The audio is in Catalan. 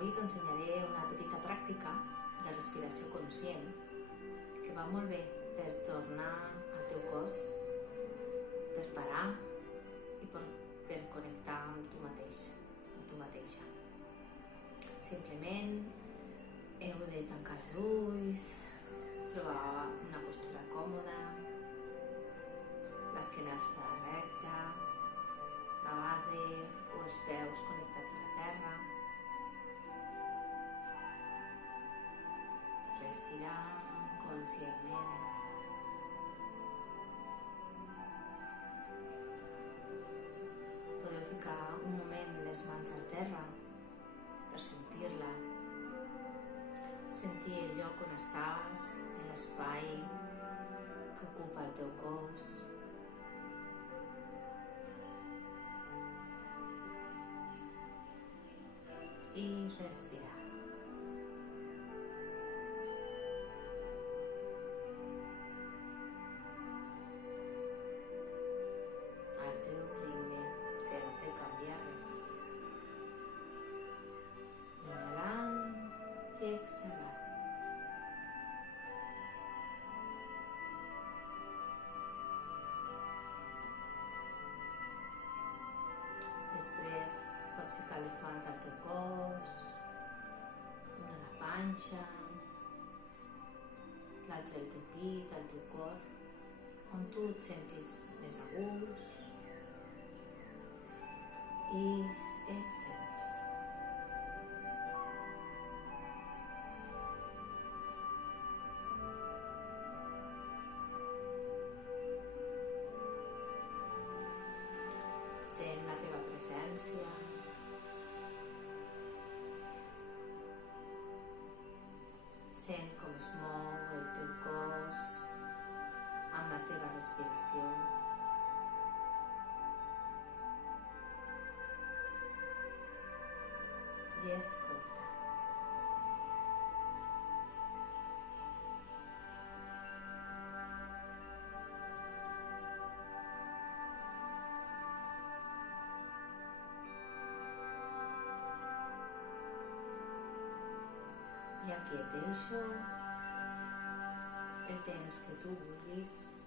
Avui us ensenyaré una petita pràctica de respiració conscient que va molt bé per tornar al teu cos, per parar i per connectar amb tu mateix, amb tu mateixa. Simplement heu de tancar els ulls, trobar una postura còmoda, l'esquena està recta, la base o els peus connectats a la terra. Respirar conscientment. Podeu ficar un moment les mans al terra per sentir-la. Sentir el lloc on estàs, l'espai que ocupa el teu cos. I respirar. Al teu ritme, sense canviar res. Inhalant i exhalant. Després pots ficar les mans al teu cos, una a la panxa, l'altra al teu pit, al teu cor, on tu et sentis més a gust i et sents. Sent la teva presència. Sent com es mou el teu cos amb la teva respiració. I escolta. I aquí et deixo el temps que tu vulguis.